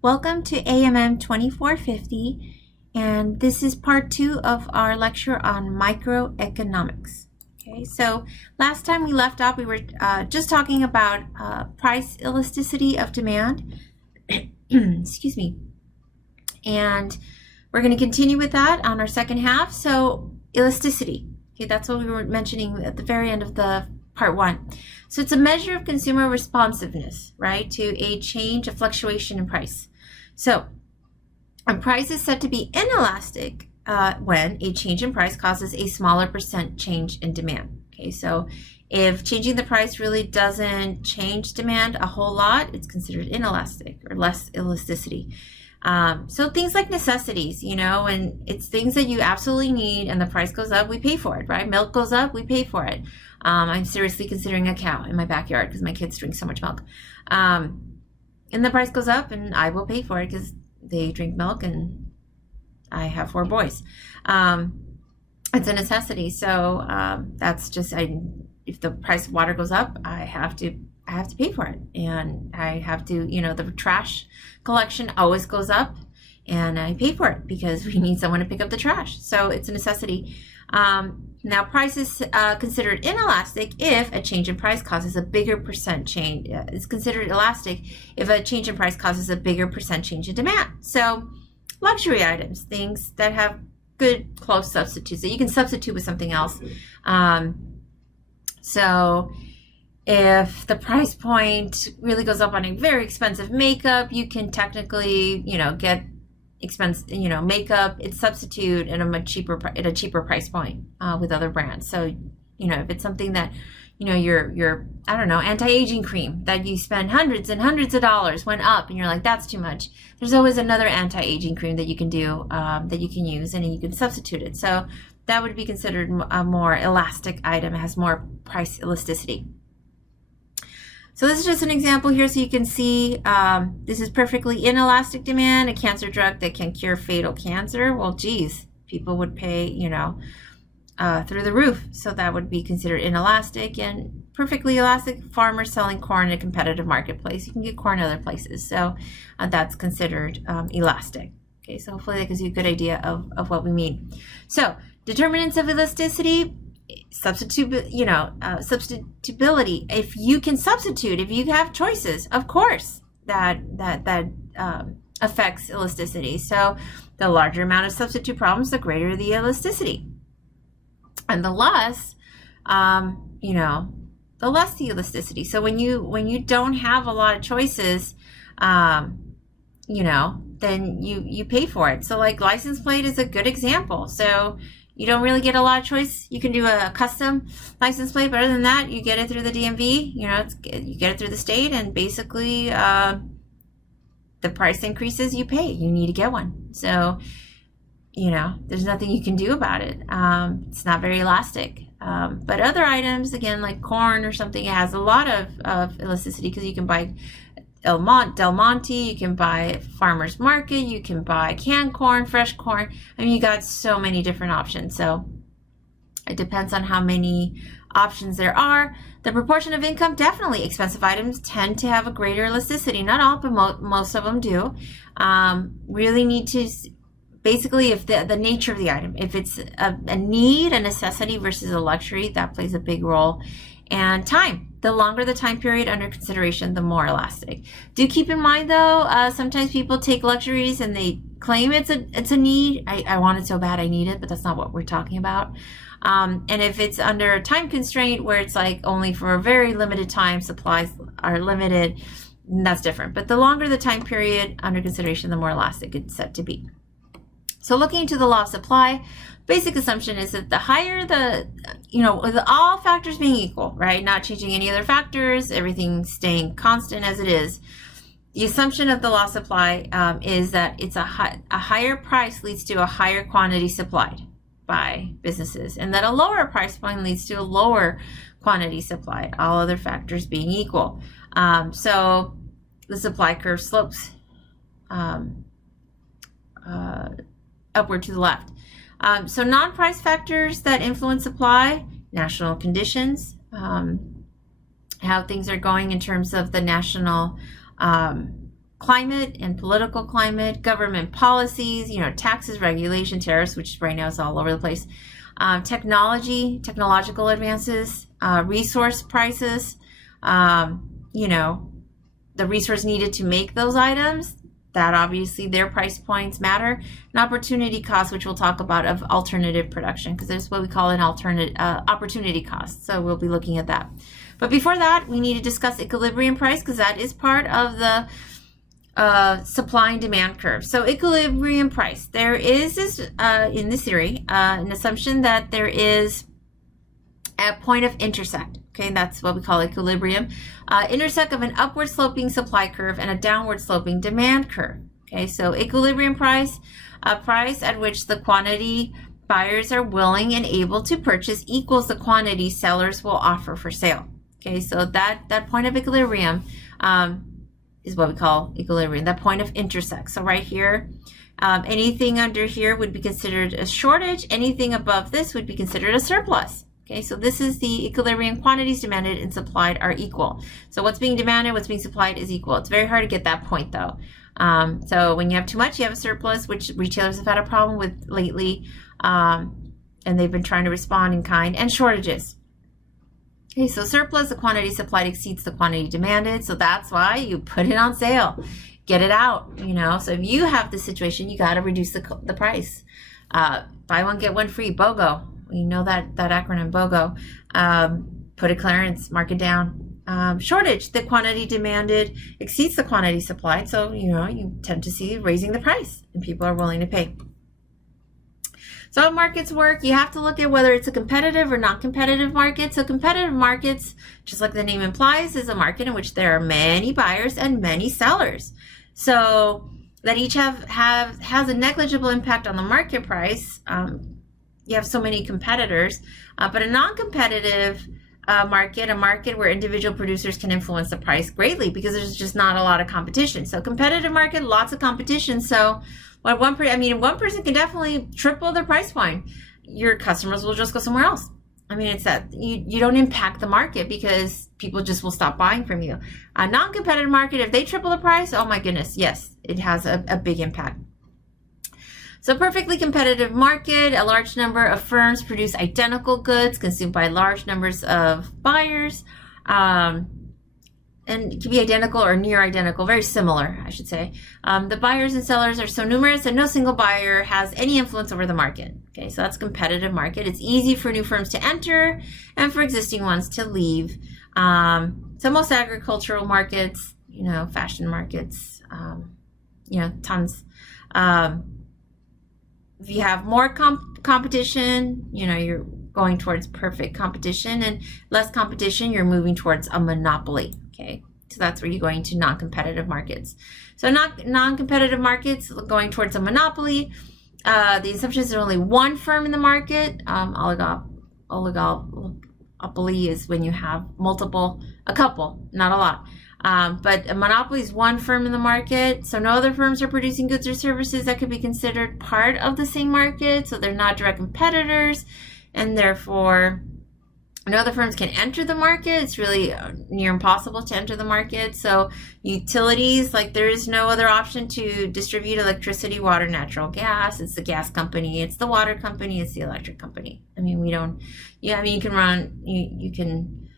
Welcome to AMM 2450, and this is part 2 of our lecture on microeconomics. Okay, so last time we left off, we were just talking about price elasticity of demand. Excuse me. And we're going to continue with that on our second half. So elasticity, okay, that's what we were mentioning at the very end of the part 1. So it's a measure of consumer responsiveness, right, to a change, a fluctuation in price. So a price is said to be inelastic when a change in price causes a smaller percent change in demand. Okay, so if changing the price really doesn't change demand a whole lot, it's considered inelastic or less elasticity. So things like necessities, and it's things that you absolutely need and the price goes up, we pay for it, right? Milk goes up, we pay for it. I'm seriously considering a cow in my backyard because my kids drink so much milk. And the price goes up and I will pay for it because they drink milk and I have 4 boys. It's a necessity. So that's just, if the price of water goes up, I have to pay for it. And I have to, the trash collection always goes up and I pay for it because we need someone to pick up the trash. So it's a necessity. Now, price is considered inelastic if a change in price causes a bigger percent change. It's considered elastic if a change in price causes a bigger percent change in demand. So luxury items, things that have good close substitutes that you can substitute with something else. So if the price point really goes up on a very expensive makeup, you can technically, get makeup, it's substitute at a cheaper price point with other brands. So, if it's something that, your anti-aging cream that you spend hundreds and hundreds of dollars went up and you're like, that's too much. There's always another anti-aging cream that you can do, that you can use and you can substitute it. So that would be considered a more elastic item. It has more price elasticity. So this is just an example here so you can see this is perfectly inelastic demand, a cancer drug that can cure fatal cancer. Well, geez, people would pay, through the roof. So that would be considered inelastic. And perfectly elastic, farmers selling corn in a competitive marketplace. You can get corn other places. So that's considered elastic. Okay, so hopefully that gives you a good idea of what we mean. So determinants of elasticity. Substitutability. If you can substitute, if you have choices, of course that affects elasticity. So the larger amount of substitute problems, the greater the elasticity, and the less, the less the elasticity. So when you don't have a lot of choices, then you pay for it. So like license plate is a good example. So you don't really get a lot of choice. You can do a custom license plate, but other than that, you get it through the DMV. You get it through the state, and basically, the price increases, you pay. You need to get one. So, there's nothing you can do about it. It's not very elastic. But other items, again, like corn or something, it has a lot of elasticity because you can buy Del Monte, you can buy Farmer's Market, you can buy canned corn, fresh corn. I mean, you got so many different options. So it depends on how many options there are. The proportion of income, definitely expensive items tend to have a greater elasticity. Not all, but most of them do. Really need to, basically, if the nature of the item, if it's a need, a necessity versus a luxury, that plays a big role. And time. The longer the time period under consideration, the more elastic. Do keep in mind, though, sometimes people take luxuries and they claim it's a need. I want it so bad I need it, but that's not what we're talking about. And if it's under a time constraint where it's like only for a very limited time, supplies are limited, that's different. But the longer the time period under consideration, the more elastic it's set to be. So looking into the law of supply, basic assumption is that the higher with all factors being equal, right? Not changing any other factors, everything staying constant as it is. The assumption of the law of supply is that it's a higher price leads to a higher quantity supplied by businesses, and that a lower price point leads to a lower quantity supplied, all other factors being equal. So the supply curve slopes upward to the left. So non-price factors that influence supply, national conditions, how things are going in terms of the national climate and political climate, government policies, taxes, regulation, tariffs, which right now is all over the place, technological advances, resource prices, the resource needed to make those items, that obviously their price points matter, and opportunity cost, which we'll talk about, of alternative production, because there's what we call an opportunity cost. So we'll be looking at that. But before that, we need to discuss equilibrium price, because that is part of the supply and demand curve. So equilibrium price, there is this, in this theory, an assumption that there is a point of intersect. Okay, that's what we call equilibrium. Intersect of an upward sloping supply curve and a downward sloping demand curve. Okay, so equilibrium price, a price at which the quantity buyers are willing and able to purchase equals the quantity sellers will offer for sale. Okay, so that point of equilibrium is what we call equilibrium, that point of intersect. So right here, anything under here would be considered a shortage. Anything above this would be considered a surplus. Okay, so this is the equilibrium. Quantities demanded and supplied are equal. So what's being demanded, what's being supplied is equal. It's very hard to get that point though. So when you have too much, you have a surplus, which retailers have had a problem with lately, and they've been trying to respond in kind, and shortages. Okay, so surplus, the quantity supplied exceeds the quantity demanded. So that's why you put it on sale, get it out, So if you have this situation, you got to reduce the price. Buy one, get one free, BOGO. You know that acronym, BOGO. Put a clearance, mark it down. Shortage, the quantity demanded exceeds the quantity supplied. So, you tend to see raising the price and people are willing to pay. So how markets work, you have to look at whether it's a competitive or non-competitive market. So competitive markets, just like the name implies, is a market in which there are many buyers and many sellers. So that each has a negligible impact on the market price. You have so many competitors, but a non-competitive market, a market where individual producers can influence the price greatly because there's just not a lot of competition. So competitive market, lots of competition. So when one person can definitely triple their price point, your customers will just go somewhere else. It's that you don't impact the market because people just will stop buying from you. A non-competitive market, if they triple the price, oh my goodness, yes, it has a big impact. So perfectly competitive market, a large number of firms produce identical goods consumed by large numbers of buyers, and it can be identical or near identical, very similar, I should say. The buyers and sellers are so numerous that no single buyer has any influence over the market. Okay, so that's competitive market. It's easy for new firms to enter and for existing ones to leave. So most agricultural markets, fashion markets, tons. If you have more competition, you're going towards perfect competition, and less competition, you're moving towards a monopoly. Okay, so that's where you're going to non-competitive markets. So non-competitive markets going towards a monopoly. The assumption is there's only one firm in the market. Oligopoly is when you have a couple, not a lot. But a monopoly is one firm in the market, so no other firms are producing goods or services that could be considered part of the same market, so they're not direct competitors, and therefore no other firms can enter the market. It's really near impossible to enter the market. So utilities, like there is no other option to distribute electricity, water, natural gas. It's the gas company, it's the water company, it's the electric company. You can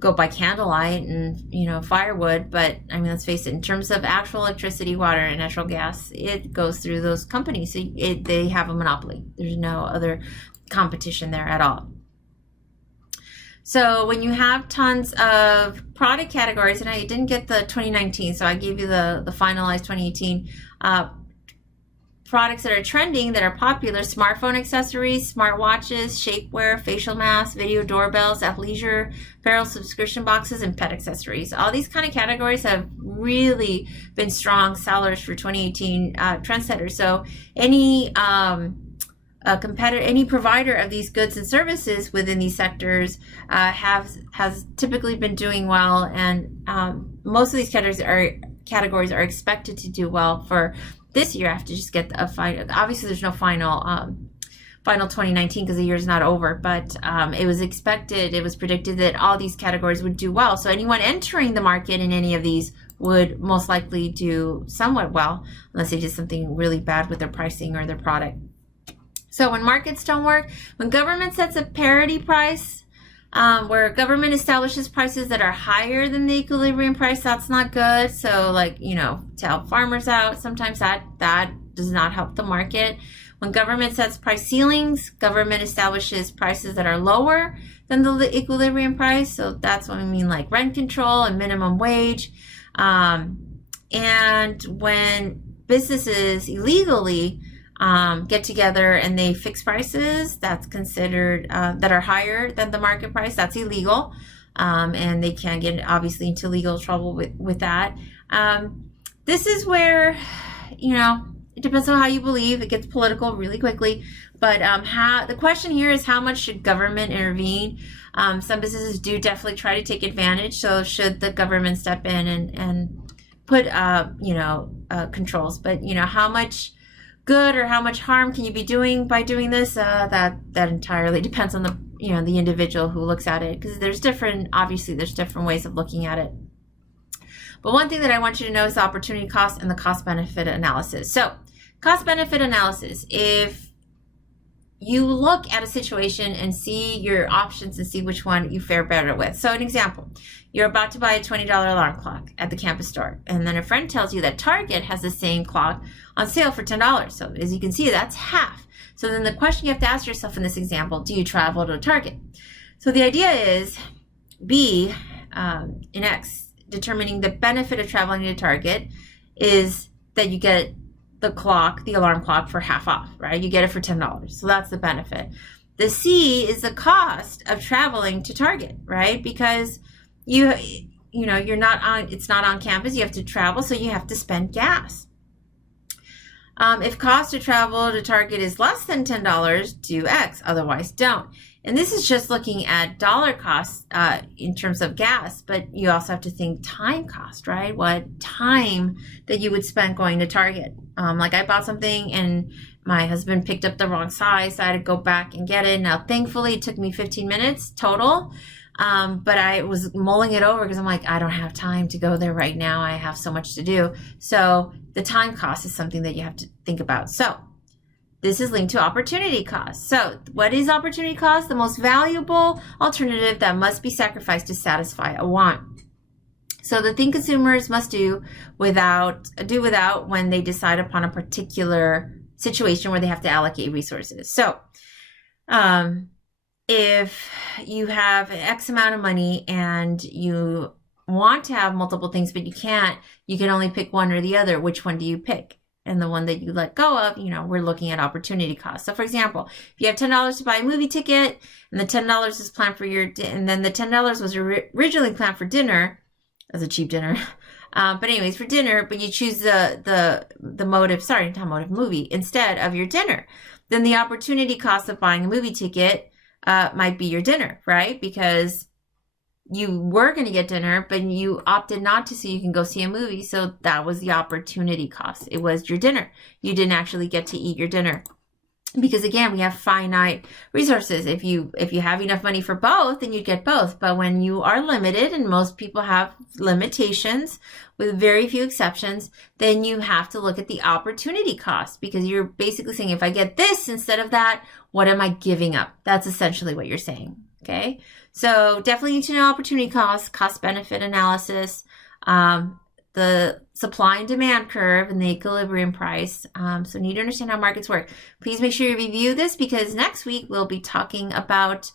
go by candlelight and firewood, but let's face it, in terms of actual electricity, water, and natural gas, it goes through those companies. So they have a monopoly. There's no other competition there at all. So when you have tons of product categories, and I didn't get the 2019, so I gave you the finalized 2018 products that are trending, that are popular: smartphone accessories, smartwatches, shapewear, facial masks, video doorbells, athleisure, apparel subscription boxes, and pet accessories. All these kind of categories have really been strong sellers for 2018 trendsetters. So any any provider of these goods and services within these sectors has typically been doing well, and most of these categories are expected to do well for this year. I have to just get a final. Obviously, there's no final 2019 because the year's not over, but it was predicted that all these categories would do well. So anyone entering the market in any of these would most likely do somewhat well, unless they did something really bad with their pricing or their product. So when markets don't work, when government sets a parity price, where government establishes prices that are higher than the equilibrium price, that's not good. So like, to help farmers out, sometimes that does not help the market. When government sets price ceilings, government establishes prices that are lower than the equilibrium price. So that's what I mean, like rent control and minimum wage. And when businesses illegally get together and they fix prices that's considered that are higher than the market price, that's illegal, and they can get obviously into legal trouble with that. This is where it depends on how you believe. It gets political really quickly, but the question here is, how much should government intervene? Some businesses do definitely try to take advantage, so should the government step in and put controls? But how much good or how much harm can you be doing by doing this? That entirely depends on the the individual who looks at it, because there's different ways of looking at it. But one thing that I want you to know is the opportunity cost and the cost benefit analysis. So cost benefit analysis, if you look at a situation and see your options and see which one you fare better with. So an example, you're about to buy a $20 alarm clock at the campus store, and then a friend tells you that Target has the same clock on sale for $10. So as you can see, that's half. So then the question you have to ask yourself in this example, do you travel to Target? So the idea is B in X, determining the benefit of traveling to Target is that you get the alarm clock for half off, right? You get it for $10. So that's the benefit. The C is the cost of traveling to Target, right? Because it's not on campus, you have to travel, so you have to spend gas. If cost to travel to Target is less than $10, do X, otherwise don't. And this is just looking at dollar costs in terms of gas, but you also have to think time cost, right? What time that you would spend going to Target. Like I bought something and my husband picked up the wrong size, so I had to go back and get it. Now, thankfully, it took me 15 minutes total, but I was mulling it over because I'm like, I don't have time to go there right now. I have so much to do. So the time cost is something that you have to think about. So this is linked to opportunity cost. So what is opportunity cost? The most valuable alternative that must be sacrificed to satisfy a want. So the thing consumers must do without when they decide upon a particular situation where they have to allocate resources. So if you have X amount of money and you want to have multiple things, but you can't, you can only pick one or the other. Which one do you pick? And the one that you let go of, we're looking at opportunity cost. So for example, if you have $10 to buy a movie ticket and the $10 is planned for and then the $10 was originally planned for dinner, as a cheap dinner. But anyways, for dinner, but you choose the movie instead of your dinner, then the opportunity cost of buying a movie ticket might be your dinner, right? Because you were going to get dinner, but you opted not to, so you can go see a movie. So that was the opportunity cost. It was your dinner. You didn't actually get to eat your dinner. Because again, we have finite resources. If you have enough money for both, then you'd get both. But when you are limited, and most people have limitations with very few exceptions, then you have to look at the opportunity cost, because you're basically saying, if I get this instead of that, what am I giving up? That's essentially what you're saying. Okay. So definitely need to know opportunity cost, cost benefit analysis, the supply and demand curve, and the equilibrium price. So need to understand how markets work. Please make sure you review this, because next week we'll be talking about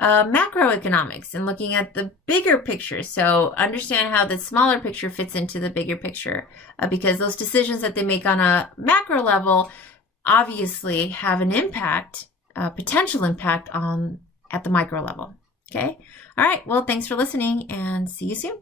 macroeconomics and looking at the bigger picture. So understand how the smaller picture fits into the bigger picture, because those decisions that they make on a macro level obviously have an impact, potential impact at the micro level. Okay. All right. Well, thanks for listening, and see you soon.